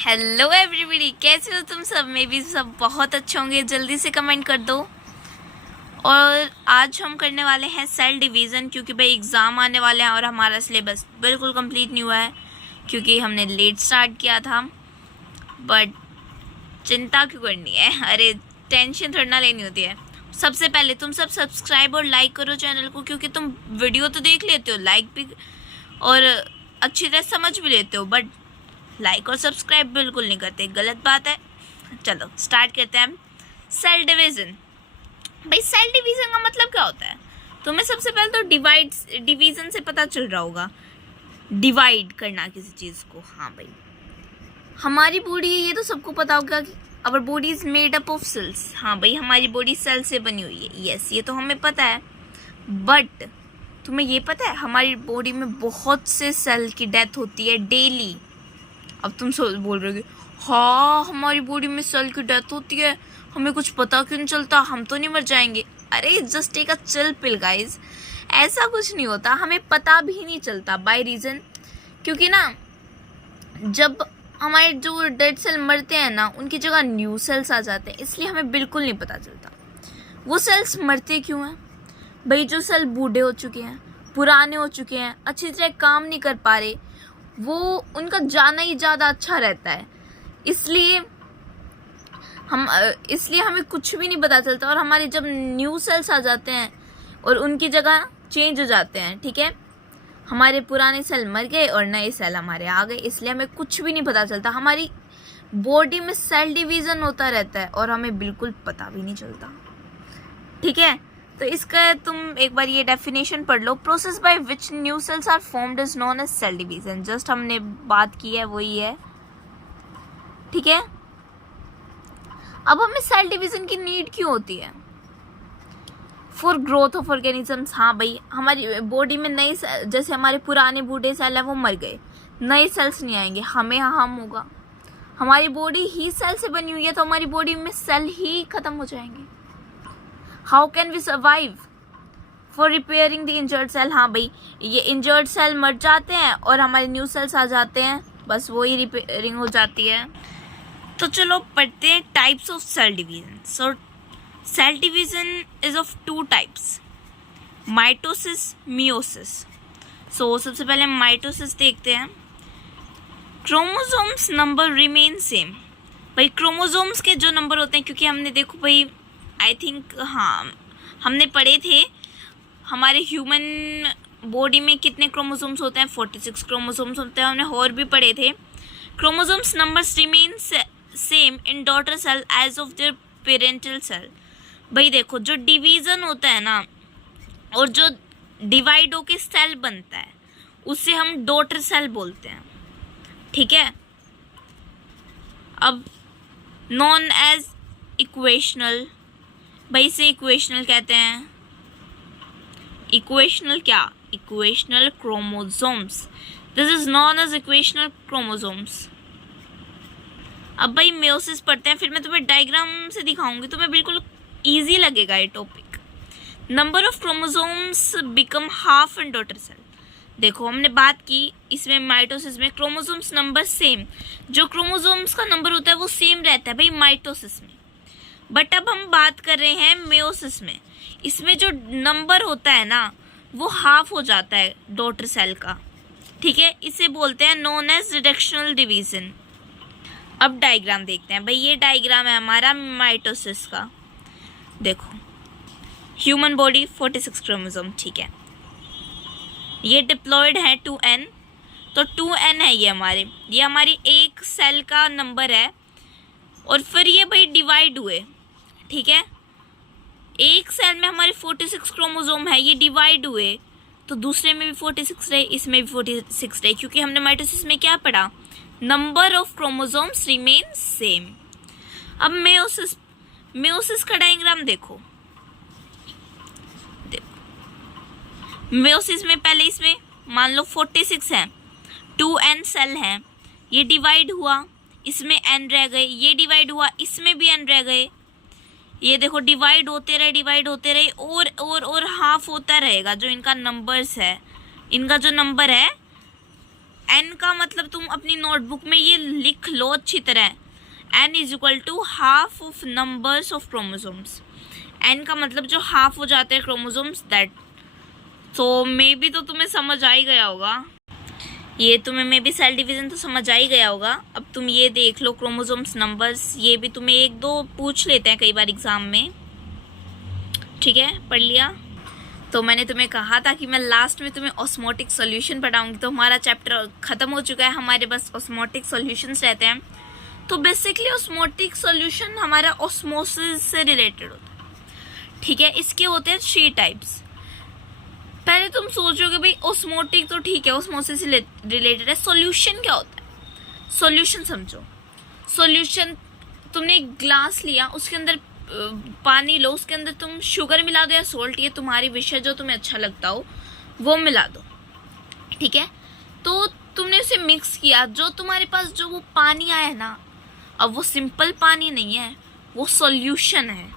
Hello everybody, कैसे हो तुम सब? मे भी सब बहुत अच्छे होंगे। जल्दी से कमेंट कर दो। और आज हम करने वाले हैं सेल डिवीज़न, क्योंकि भाई एग्ज़ाम आने वाले हैं और हमारा सिलेबस बिल्कुल कंप्लीट नहीं हुआ है क्योंकि हमने लेट स्टार्ट किया था। बट चिंता क्यों करनी है? अरे टेंशन थोड़ा ना लेनी होती है। सबसे पहले तुम सब सब्सक्राइब और लाइक करो चैनल को, क्योंकि तुम वीडियो तो देख लेते हो, लाइक भी और अच्छी तरह समझ भी लेते हो, बट लाइक और सब्सक्राइब बिल्कुल नहीं करते, गलत बात है। चलो स्टार्ट करते हैं। Cell division. भाई सेल डिवीज़न का मतलब क्या होता है? तुम्हें सबसे पहले तो डिवीज़न से पता चल रहा होगा, डिवाइड करना किसी चीज़ को। हाँ भाई, हमारी बॉडी, ये तो सबको पता होगा कि our body is made up of cells. हाँ भाई, हमारी बॉडी सेल से बनी हुई है। यस, ये तो हमें पता है। बट तुम्हें ये पता है हमारी बॉडी में बहुत से सेल की डेथ होती है डेली। अब तुम बोल रहे हो हाँ हमारी बॉडी में सेल की डेथ होती है, हमें कुछ पता क्यों नहीं चलता, हम तो नहीं मर जाएंगे? अरे just take a chill pill guys, ऐसा कुछ नहीं होता, हमें पता भी नहीं चलता। बाय रीज़न, क्योंकि ना जब हमारे जो डेड सेल मरते हैं ना, उनकी जगह न्यू सेल्स आ जाते हैं, इसलिए हमें बिल्कुल नहीं पता चलता वो सेल्स मरते क्यों हैं। भाई जो सेल बूढ़े हो चुके हैं, पुराने हो चुके हैं, अच्छी तरह काम नहीं कर पा रहे, वो उनका जाना ही ज़्यादा अच्छा रहता है। इसलिए हमें कुछ भी नहीं पता चलता। और हमारे जब न्यू सेल्स आ जाते हैं और उनकी जगह चेंज हो जाते हैं, ठीक है, हमारे पुराने सेल मर गए और नए सेल हमारे आ गए, इसलिए हमें कुछ भी नहीं पता चलता। हमारी बॉडी में सेल डिवीज़न होता रहता है और हमें बिल्कुल पता भी नहीं चलता। ठीक है, तो इसका तुम एक बार ये डेफिनेशन पढ़ लो। Process by which new cells are formed is known as cell division. Just हमने बात की है वही है। ठीक है, अब हमें सेल डिवीजन की नीड क्यों होती है? For growth of organisms. हाँ भाई, हमारी बॉडी में नए, जैसे हमारे पुराने बूढ़े सेल है वो मर गए, नए सेल्स नहीं आएंगे, हमें हार्म होगा। हमारी बॉडी ही सेल से बनी हुई है, तो हमारी बॉडी में सेल ही खत्म हो जाएंगे। How can we survive for repairing the injured cell. हाँ भाई, ये इंजर्ड सेल मर जाते हैं और हमारे न्यू सेल्स आ जाते हैं, बस वही रिपेयरिंग हो जाती है। तो चलो पढ़ते हैं types of cell division. So cell division is of two types, mitosis, meiosis. So सबसे पहले माइटोसिस देखते हैं। Chromosomes number remain same. भाई क्रोमोसोम्स के जो नंबर होते हैं, क्योंकि हमने देखो भाई, आई थिंक हाँ हमने पढ़े थे हमारे ह्यूमन बॉडी में कितने क्रोमोसोम्स होते हैं, 46 क्रोमोसोम्स होते हैं, हमने और भी पढ़े थे। Chromosomes numbers remain same in daughter cell as of their parental cell. भाई देखो, जो डिवीज़न होता है ना और जो डिवाइड होके सेल बनता है, उसे हम डॉटर सेल बोलते हैं। ठीक है, अब नॉन एज इक्वेशनल। भाई इसे इक्वेशनल कहते हैं। इक्वेशनल क्या? Equational chromosomes, this is non as equational chromosomes. अब भाई मेयोसिस पढ़ते हैं, फिर मैं तुम्हें डायग्राम से दिखाऊंगी, तुम्हें बिल्कुल इजी लगेगा ये topic. Number of chromosomes become half in daughter cell. देखो हमने बात की इसमें माइटोसिस में क्रोमोसोम्स नंबर सेम, जो क्रोमोसोम्स का नंबर होता है वो सेम रहता है भाई माइटोसिस में। बट अब हम बात कर रहे हैं मेयोसिस में, इसमें जो नंबर होता है ना वो हाफ हो जाता है डॉटर सेल का। ठीक है, इसे बोलते हैं नॉन एज रिडक्शनल डिवीजन। अब डायग्राम देखते हैं। भाई ये डायग्राम है हमारा माइटोसिस का। देखो ह्यूमन बॉडी 46 क्रोमोसोम, ठीक है, ये डिप्लॉयड है 2n, तो 2n है ये हमारी एक सेल का नंबर है। और फिर ये भाई डिवाइड हुए, ठीक है, एक सेल में हमारे 46 क्रोमोसोम है, ये डिवाइड हुए तो दूसरे में भी 46 रहे, इसमें भी 46 रहे, क्योंकि हमने माइटोसिस में क्या पढ़ा, number of chromosomes remain same. अब मेयोसिस का डायग्राम देखो। मेयोसिस में पहले इसमें मान लो 46 है, 2n सेल है, ये डिवाइड हुआ, इसमें n रह गए, ये डिवाइड हुआ, इसमें भी n रह गए। ये देखो डिवाइड होते रहे और हाफ होता रहेगा। जो इनका नंबर्स है, इनका जो नंबर है n का मतलब तुम अपनी नोटबुक में ये लिख लो अच्छी तरह, n is equal to half of numbers of chromosomes. n का मतलब जो हाफ हो जाते हैं क्रोमोसोम्स, दैट। तो मे बी तो तुम्हें समझ आ ही गया होगा, ये तुम्हें मे बी सेल डिवीजन तो समझ आ ही गया होगा। अब तुम ये देख लो क्रोमोसोम्स नंबर्स, ये भी तुम्हें एक दो पूछ लेते हैं कई बार एग्जाम में, ठीक है, पढ़ लिया। तो मैंने तुम्हें कहा था कि मैं लास्ट में तुम्हें ऑस्मोटिक सॉल्यूशन पढ़ाऊंगी, तो हमारा चैप्टर खत्म हो चुका है, हमारे बस ऑस्मोटिक सॉल्यूशंस रहते हैं। तो बेसिकली ऑस्मोटिक सॉल्यूशन हमारा ऑस्मोसिस से रिलेटेड होता है, ठीक है। इसके होते हैं 3 टाइप्स। पहले तुम सोचोगे भाई ऑस्मोटिक तो ठीक है, ऑस्मोसिस से रिलेटेड है, सॉल्यूशन क्या होता है? सॉल्यूशन समझो। सॉल्यूशन, तुमने एक ग्लास लिया, उसके अंदर पानी लो, उसके अंदर तुम शुगर मिला दो या सोल्ट, ये तुम्हारी विषय जो तुम्हें अच्छा लगता हो वो मिला दो, ठीक है। तो तुमने उसे मिक्स किया, जो तुम्हारे पास जो वो पानी आया है ना, अब वो सिंपल पानी नहीं है, वो सॉल्यूशन है।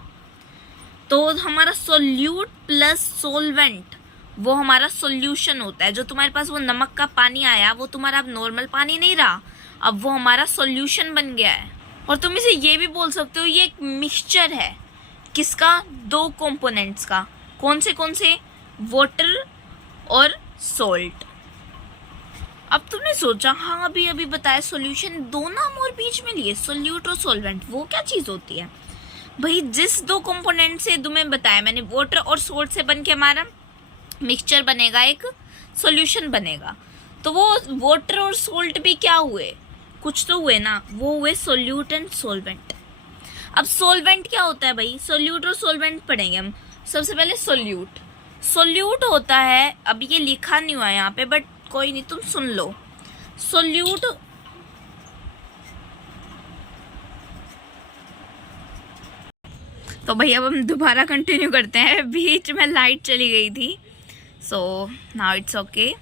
तो हमारा सॉल्यूट प्लस सोलवेंट वो हमारा सॉल्यूशन होता है। जो तुम्हारे पास वो नमक का पानी आया वो तुम्हारा अब नॉर्मल पानी नहीं रहा, अब वो हमारा सॉल्यूशन बन गया है। और तुम इसे ये भी बोल सकते हो ये एक मिक्सचर है, किसका? 2 कंपोनेंट्स का। कौन से? वाटर और सॉल्ट। अब तुमने सोचा हाँ अभी बताया सॉल्यूशन, 2 नाम और बीच में लिए, सॉल्यूट और सॉल्वेंट, वो क्या चीज़ होती है भाई? जिस 2 कंपोनेंट से तुम्हें बताया मैंने, वाटर और सॉल्ट से बन के हमारा मिक्सचर बनेगा, एक सॉल्यूशन बनेगा। तो वो वाटर और सॉल्ट भी क्या हुए? कुछ तो हुए ना, वो हुए सॉल्यूट एंड सॉल्वेंट। अब सॉल्वेंट क्या होता है भाई? सॉल्यूट और सॉल्वेंट पढ़ेंगे हम। सबसे पहले सॉल्यूट होता है, अब ये लिखा नहीं हुआ यहाँ पे बट कोई नहीं, तुम सुन लो। सॉल्यूट तो भाई अब हम दोबारा कंटिन्यू करते हैं, बीच में लाइट चली गई थी, सो नाउ इट्स ओके।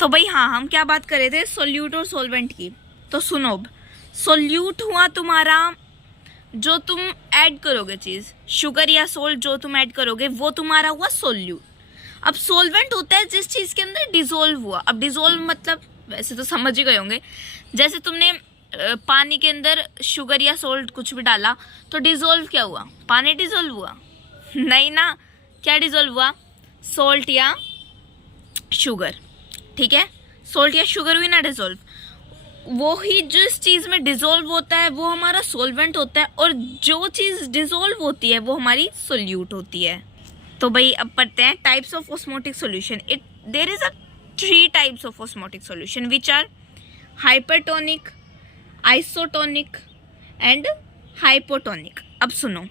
तो भाई हाँ, हम क्या बात कर रहे थे? सॉल्यूट और सॉल्वेंट की। तो सुनो, अब सॉल्यूट हुआ तुम्हारा जो तुम ऐड करोगे चीज़, शुगर या सोल्ट जो तुम ऐड करोगे वो तुम्हारा हुआ सॉल्यूट। अब सॉल्वेंट होता है जिस चीज़ के अंदर डिसॉल्व हुआ। अब डिसॉल्व मतलब वैसे तो समझ ही गए होंगे, जैसे तुमने पानी के अंदर शुगर या सोल्ट कुछ भी डाला तो डिसॉल्व क्या हुआ? पानी डिसॉल्व हुआ? नहीं ना, क्या डिसॉल्व हुआ? सॉल्ट या शुगर, ठीक है, सॉल्ट या शुगर हुई ना डिसॉल्व। वो ही जिस चीज़ में डिसॉल्व होता है वो हमारा सॉल्वेंट होता है, और जो चीज़ डिसॉल्व होती है वो हमारी सॉल्यूट होती है। तो भाई अब पढ़ते हैं types of osmotic solution. There is 3 types of osmotic solution which are hypertonic, isotonic and hypotonic. अब सुनो,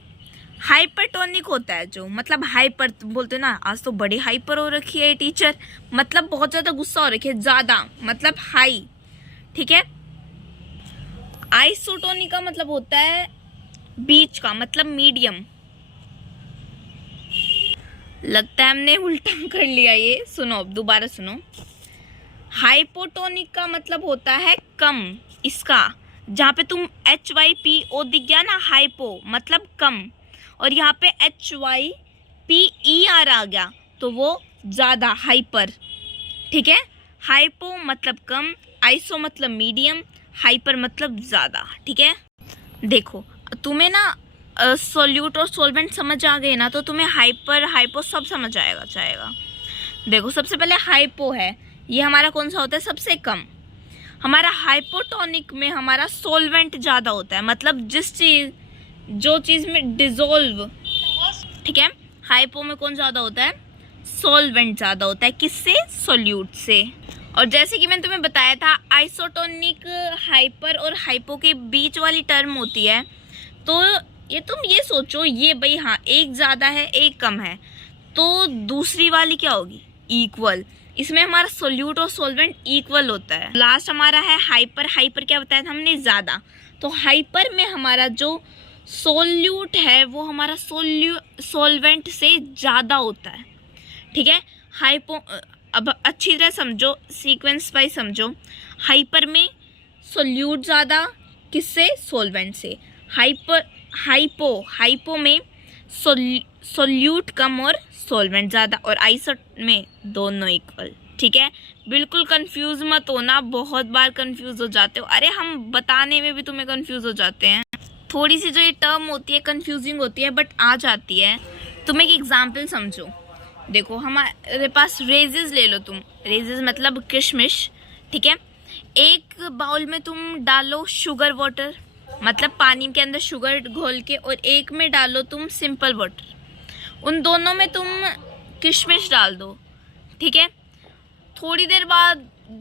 हाइपरटोनिक होता है जो, मतलब हाइपर बोलते हैं ना, आज तो बड़ी हाइपर हो रखी है टीचर, मतलब बहुत ज़्यादा गुस्सा हो रखी है, ज़्यादा मतलब हाई, ठीक है। आइसोटोनिक का मतलब होता है बीच का, मतलब मीडियम। लगता है हमने उल्टा कर लिया ये, सुनो अब दोबारा सुनो। हाइपोटोनिक का मतलब होता है कम, इसका जहाँ पे तुम HYPO दिख गया ना, हाइपो मतलब कम, और यहाँ पे HYPER आ गया तो वो ज़्यादा, हाइपर, ठीक है। हाइपो मतलब कम, आइसो मतलब मीडियम, हाइपर मतलब ज़्यादा, ठीक है। देखो तुम्हें ना सॉल्यूट और सॉल्वेंट समझ आ गए ना, तो तुम्हें हाइपर हाइपो सब समझ जाएगा। देखो सबसे पहले हाइपो है, ये हमारा कौन सा होता है? सबसे कम। हमारा हाइपोटोनिक में हमारा सॉल्वेंट ज़्यादा होता है, मतलब जो चीज़ में डिसॉल्व, ठीक है। हाइपो में कौन ज़्यादा होता है? सॉल्वेंट ज़्यादा होता है, किससे? सॉल्यूट से। और जैसे कि मैंने तुम्हें बताया था, आइसोटोनिक हाइपर और हाइपो के बीच वाली टर्म होती है। तो ये तुम ये सोचो, ये भाई हाँ एक ज़्यादा है एक कम है, तो दूसरी वाली क्या होगी? इक्वल। इसमें हमारा सॉल्यूट और सॉल्वेंट इक्वल होता है। लास्ट हमारा है हाइपर। हाइपर क्या बताया था हमने? ज़्यादा। तो हाइपर में हमारा जो सॉल्यूट है वो हमारा सॉल्वेंट से ज़्यादा होता है, ठीक है। हाइपो, अब अच्छी तरह समझो, सीक्वेंस वाइज समझो। हाइपर में सॉल्यूट ज़्यादा, किससे? सॉल्वेंट से। हाइपो में सॉल्यूट कम और सॉल्वेंट ज़्यादा, और आइसो में दोनों इक्वल, ठीक है। बिल्कुल कंफ्यूज मत होना, बहुत बार कंफ्यूज हो जाते हो। अरे हम बताने में भी तुम्हें कंफ्यूज हो जाते हैं। थोड़ी सी जो ये टर्म होती है कंफ्यूजिंग होती है, बट आ जाती है। तुम एक एग्जाम्पल समझो। देखो हमारे पास रेजेस ले लो तुम। रेजेस मतलब किशमिश, ठीक है। एक बाउल में तुम डालो शुगर वाटर, मतलब पानी के अंदर शुगर घोल के, और एक में डालो तुम सिंपल वाटर। उन दोनों में तुम किशमिश डाल दो, ठीक है। थोड़ी देर बाद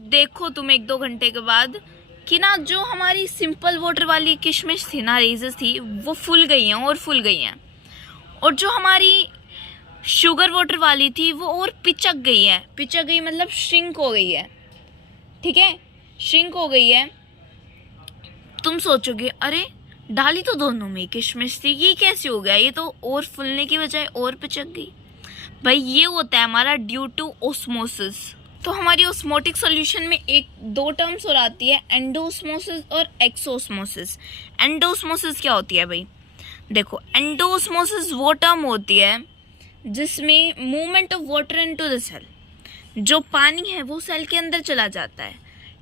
देखो तुम, 1-2 घंटे के बाद, कि ना जो हमारी सिंपल वाटर वाली किशमिश थी ना, रेजेस थी, वो फूल गई हैं और फूल गई हैं। और जो हमारी शुगर वाटर वाली थी वो और पिचक गई है। पिचक गई मतलब श्रिंक हो गई है, ठीक है, श्रिंक हो गई है। तुम सोचोगे अरे डाली तो दोनों में किशमिश थी, ये कैसे हो गया, ये तो और फूलने की बजाय और पिचक गई। भाई ये होता है हमारा ड्यू टू ओस्मोसिस। तो हमारी ओस्मोटिक सॉल्यूशन में 1-2 टर्म्स और आती है, एंडोस्मोसिस और एक्सोस्मोसिस। एंडोस्मोसिस क्या होती है भाई? देखो एंडोस्मोसिस वो टर्म होती है जिसमें movement of water into the cell, जो पानी है वो सेल के अंदर चला जाता है,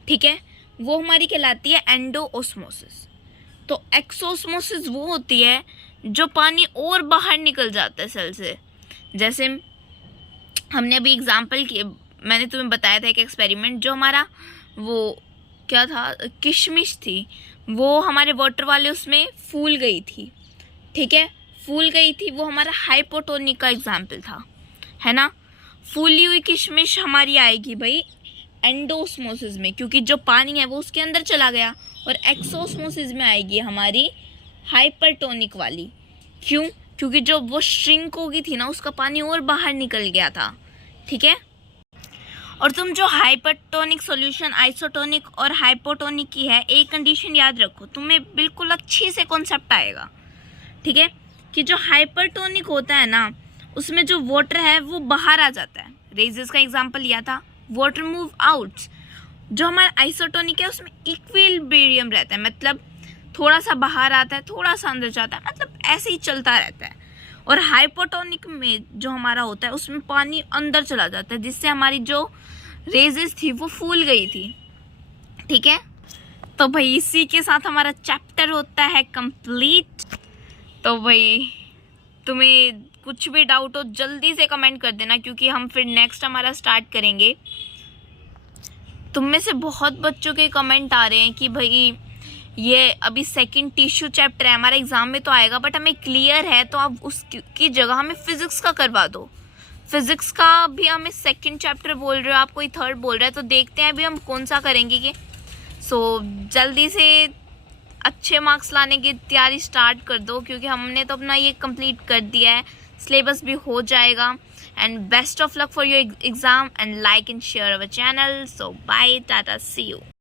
ठीक है, वो हमारी कहलाती है एंडोओस्मोसिस। तो एक्सोस्मोसिस वो होती है जो पानी और बाहर निकल जाता है सेल से। जैसे हमने अभी एग्जांपल किए, मैंने तुम्हें बताया था एक एक्सपेरिमेंट, जो हमारा वो क्या था, किशमिश थी, वो हमारे वाटर वाले उसमें फूल गई थी, ठीक है, फूल गई थी। वो हमारा हाइपोटोनिक का एग्जाम्पल था, है ना। फूली हुई किशमिश हमारी आएगी भाई एंडोस्मोसिस में, क्योंकि जो पानी है वो उसके अंदर चला गया। और एक्सोस्मोसिस में आएगी हमारी हाइपरटोनिक वाली। क्यों? क्योंकि जो वो श्रिंक हो गई थी ना, उसका पानी और बाहर निकल गया था, ठीक है। और तुम जो हाइपरटोनिक सॉल्यूशन आइसोटोनिक और हाइपोटोनिक की है, एक कंडीशन याद रखो, तुम्हें बिल्कुल अच्छी से कॉन्सेप्ट आएगा, ठीक है, कि जो हाइपरटोनिक होता है ना, उसमें जो वाटर है वो बाहर आ जाता है। रेजेस का एग्जांपल लिया था, वाटर मूव आउट। जो हमारा आइसोटोनिक है उसमें इक्विलिब्रियम रहता है, मतलब थोड़ा सा बाहर आता है, थोड़ा सा अंदर जाता है, मतलब ऐसे ही चलता रहता है। और हाइपोटोनिक में जो हमारा होता है उसमें पानी अंदर चला जाता है, जिससे हमारी जो रेजेस थी वो फूल गई थी, ठीक है। तो भाई इसी के साथ हमारा चैप्टर होता है कंप्लीट। तो भाई तुम्हें कुछ भी डाउट हो जल्दी से कमेंट कर देना, क्योंकि हम फिर नेक्स्ट हमारा स्टार्ट करेंगे। तुम में से बहुत बच्चों के कमेंट आ रहे हैं कि भाई ये अभी सेकंड टिश्यू चैप्टर है, हमारा एग्जाम में तो आएगा, बट हमें क्लियर है, तो आप उसकी जगह हमें फिजिक्स का करवा दो। फिजिक्स का भी हमें सेकंड चैप्टर बोल रहे हो, आप कोई थर्ड बोल रहे हैं, तो देखते हैं अभी हम कौन सा करेंगे कि जल्दी से अच्छे मार्क्स लाने की तैयारी स्टार्ट कर दो, क्योंकि हमने तो अपना ये कंप्लीट कर दिया है, सिलेबस भी हो जाएगा। And best of luck for your exam, and like and share our channel. So bye, tata, see you.